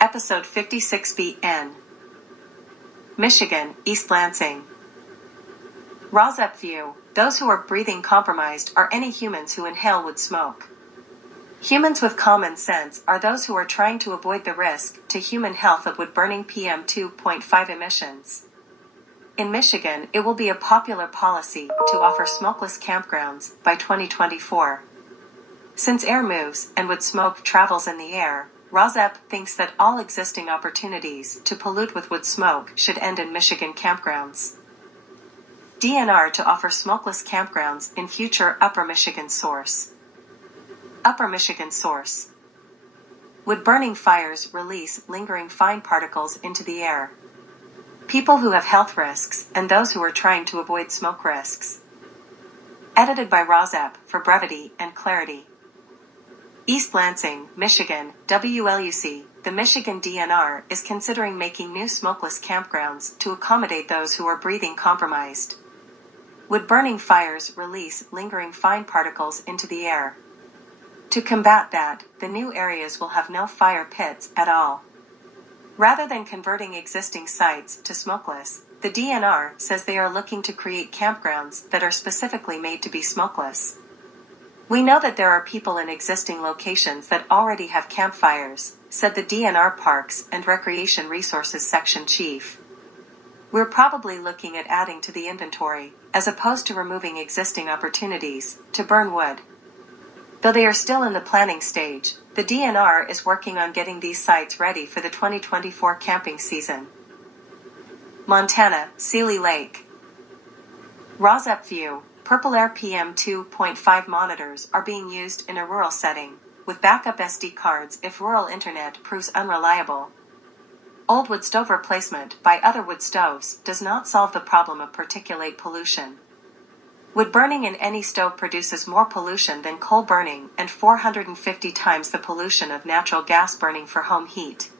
Episode 56BN. Michigan, East Lansing. Rosep view: those who are breathing compromised are any humans who inhale wood smoke. Humans with common sense are those who are trying to avoid the risk to human health of wood-burning PM 2.5 emissions. In Michigan, it will be a popular policy to offer smokeless campgrounds by 2024. Since air moves and wood smoke travels in the air, Rosep thinks that all existing opportunities to pollute with wood smoke should end in Michigan campgrounds. DNR to offer smokeless campgrounds in future Upper Michigan source. Upper Michigan source. Wood-burning fires release lingering fine particles into the air. People who have health risks and those who are trying to avoid smoke risks. Edited by Rosep for brevity and clarity. East Lansing, Michigan, WLUC. The Michigan DNR is considering making new smokeless campgrounds to accommodate those who are breathing compromised. Wood-burning fires release lingering fine particles into the air. To combat that, the new areas will have no fire pits at all. Rather than converting existing sites to smokeless, the DNR says they are looking to create campgrounds that are specifically made to be smokeless. We know that there are people in existing locations that already have campfires, said the DNR Parks and Recreation Resources Section Chief. We're probably looking at adding to the inventory, as opposed to removing existing opportunities to burn wood. Though they are still in the planning stage, the DNR is working on getting these sites ready for the 2024 camping season. Montana, Seeley Lake. Rosep view: PurpleAir PM 2.5 monitors are being used in a rural setting, with backup SD cards if rural internet proves unreliable. Old wood stove replacement by other wood stoves does not solve the problem of particulate pollution. Wood burning in any stove produces more pollution than coal burning and 450 times the pollution of natural gas burning for home heat.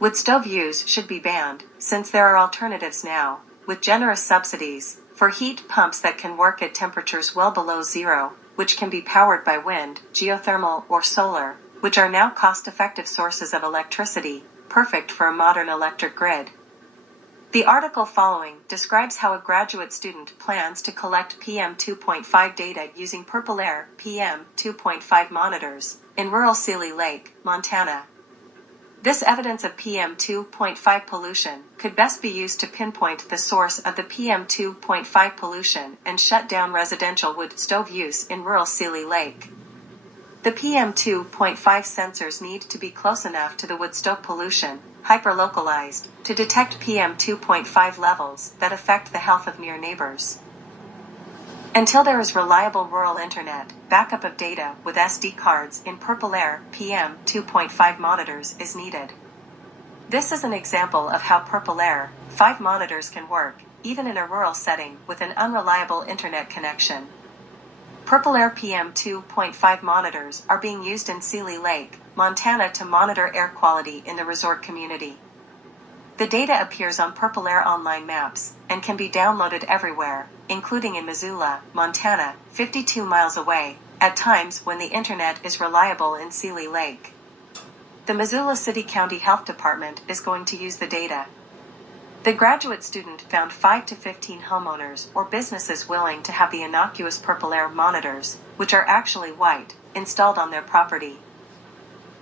Wood stove use should be banned, since there are alternatives now, with generous subsidies, for heat pumps that can work at temperatures well below zero, which can be powered by wind, geothermal, or solar, which are now cost-effective sources of electricity, perfect for a modern electric grid. The article following describes how a graduate student plans to collect PM 2.5 data using PurpleAir PM 2.5 monitors in rural Seeley Lake, Montana. This evidence of PM 2.5 pollution could best be used to pinpoint the source of the PM 2.5 pollution and shut down residential wood stove use in rural Seeley Lake. The PM 2.5 sensors need to be close enough to the wood stove pollution, hyperlocalized, to detect PM 2.5 levels that affect the health of near neighbors. Until there is reliable rural internet, backup of data with SD cards in PurpleAir PM 2.5 monitors is needed. This is an example of how PurpleAir 5 monitors can work, even in a rural setting with an unreliable internet connection. PurpleAir PM 2.5 monitors are being used in Seeley Lake, Montana to monitor air quality in the resort community. The data appears on PurpleAir online maps and can be downloaded everywhere, including in Missoula, Montana, 52 miles away, at times when the internet is reliable in Seeley Lake. The Missoula City County Health Department is going to use the data. The graduate student found 5 to 15 homeowners or businesses willing to have the innocuous PurpleAir monitors, which are actually white, installed on their property.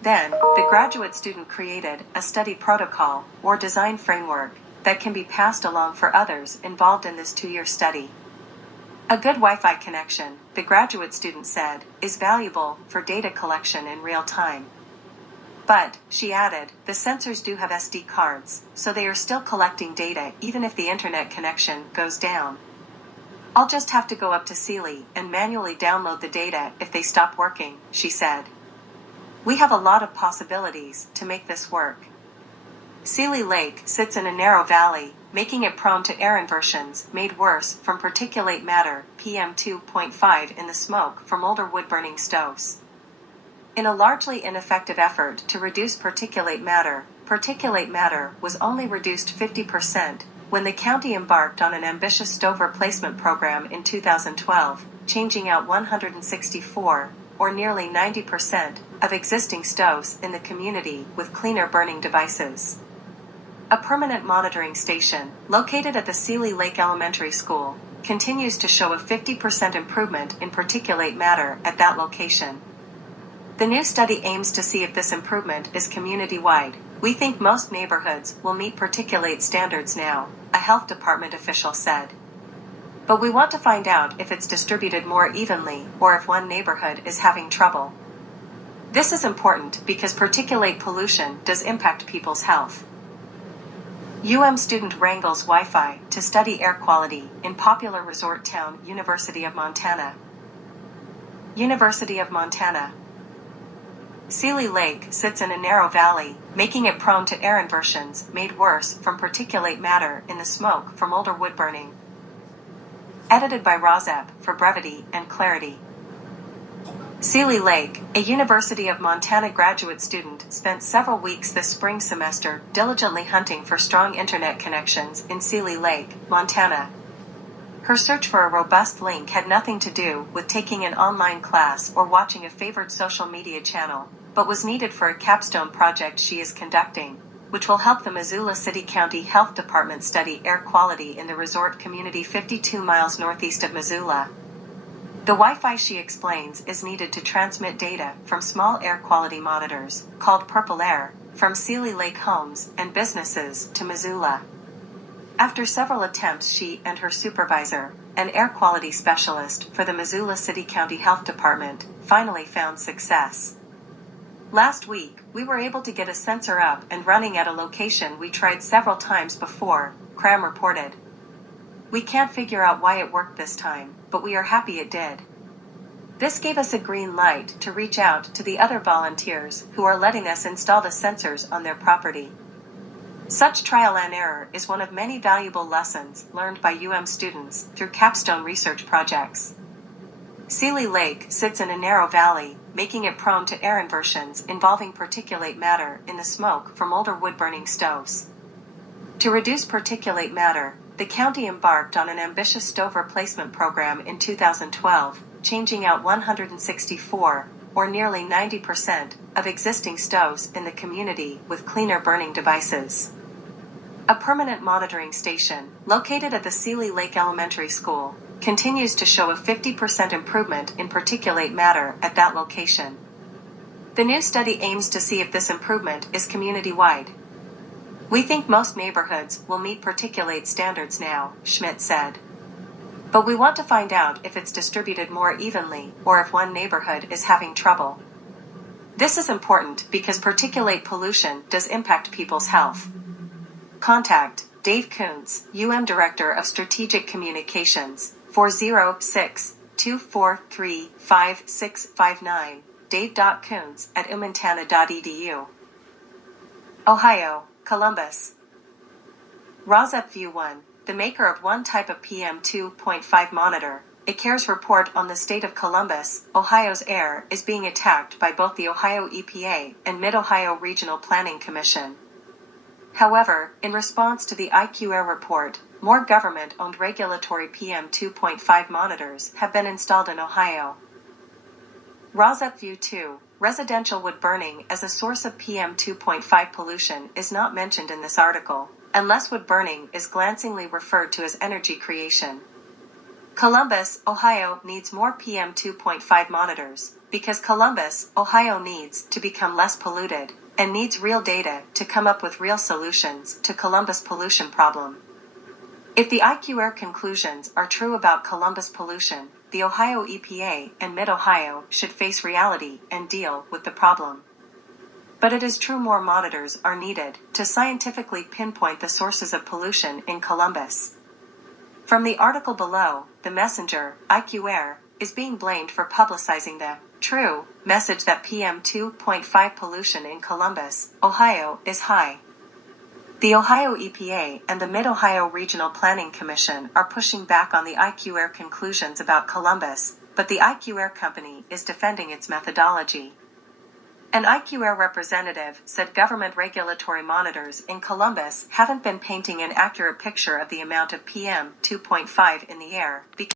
Then, the graduate student created a study protocol or design framework that can be passed along for others involved in this 2-year study. A good Wi-Fi connection, the graduate student said, is valuable for data collection in real time. But, she added, the sensors do have SD cards, so they are still collecting data even if the internet connection goes down. I'll just have to go up to Seeley and manually download the data if they stop working, she said. We have a lot of possibilities to make this work. Seeley Lake sits in a narrow valley, making it prone to air inversions made worse from particulate matter, PM 2.5, in the smoke from older wood-burning stoves. In a largely ineffective effort to reduce particulate matter was only reduced 50% when the county embarked on an ambitious stove replacement program in 2012, changing out 164, or nearly 90%, of existing stoves in the community with cleaner burning devices. A permanent monitoring station, located at the Seeley Lake Elementary School, continues to show a 50% improvement in particulate matter at that location. The new study aims to see if this improvement is community-wide. We think most neighborhoods will meet particulate standards now, a health department official said. But we want to find out if it's distributed more evenly or if one neighborhood is having trouble. This is important because particulate pollution does impact people's health. student wrangles Wi-Fi to study air quality in popular resort town University of Montana. University of Montana. Seeley Lake sits in a narrow valley, making it prone to air inversions made worse from particulate matter in the smoke from older wood burning. Edited by Rozep for brevity and clarity. Seeley Lake, a University of Montana graduate student, spent several weeks this spring semester diligently hunting for strong internet connections in Seeley Lake, Montana. Her search for a robust link had nothing to do with taking an online class or watching a favored social media channel, but was needed for a capstone project she is conducting, which will help the Missoula City County Health Department study air quality in the resort community 52 miles northeast of Missoula. The Wi-Fi, she explains, is needed to transmit data from small air quality monitors, called PurpleAir, from Seeley Lake homes and businesses to Missoula. After several attempts, she and her supervisor, an air quality specialist for the Missoula City County Health Department, finally found success. Last week, we were able to get a sensor up and running at a location we tried several times before, Cram reported. We can't figure out why it worked this time, but we are happy it did. This gave us a green light to reach out to the other volunteers who are letting us install the sensors on their property. Such trial and error is one of many valuable lessons learned by students through capstone research projects. Seeley Lake sits in a narrow valley, making it prone to air inversions involving particulate matter in the smoke from older wood-burning stoves. To reduce particulate matter, the county embarked on an ambitious stove replacement program in 2012, changing out 164, or nearly 90%, of existing stoves in the community with cleaner burning devices. A permanent monitoring station, located at the Seeley Lake Elementary School, continues to show a 50% improvement in particulate matter at that location. The new study aims to see if this improvement is community-wide. We think most neighborhoods will meet particulate standards now, Schmidt said. But we want to find out if it's distributed more evenly or if one neighborhood is having trouble. This is important because particulate pollution does impact people's health. Contact Dave Kuntz, Director of Strategic Communications, 406-243-5659, dave.kuntz@umontana.edu. Ohio, Columbus. Rozep View 1, the maker of one type of PM2.5 monitor, IQAir's report on the state of Columbus, Ohio's air is being attacked by both the Ohio EPA and Mid-Ohio Regional Planning Commission. However, in response to the IQAir report, more government-owned regulatory PM2.5 monitors have been installed in Ohio. Rozep View 2, residential wood burning as a source of PM2.5 pollution is not mentioned in this article, unless wood burning is glancingly referred to as energy creation. Columbus, Ohio needs more PM2.5 monitors, because Columbus, Ohio needs to become less polluted, and needs real data to come up with real solutions to Columbus pollution problem. If the IQAir conclusions are true about Columbus pollution, the Ohio EPA and Mid-Ohio should face reality and deal with the problem. But it is true more monitors are needed to scientifically pinpoint the sources of pollution in Columbus. From the article below, the messenger, IQAir, is being blamed for publicizing the true message that PM2.5 pollution in Columbus, Ohio, is high. The Ohio EPA and the Mid-Ohio Regional Planning Commission are pushing back on the IQAir conclusions about Columbus, but the IQAir company is defending its methodology. An IQAir representative said government regulatory monitors in Columbus haven't been painting an accurate picture of the amount of PM2.5 in the air because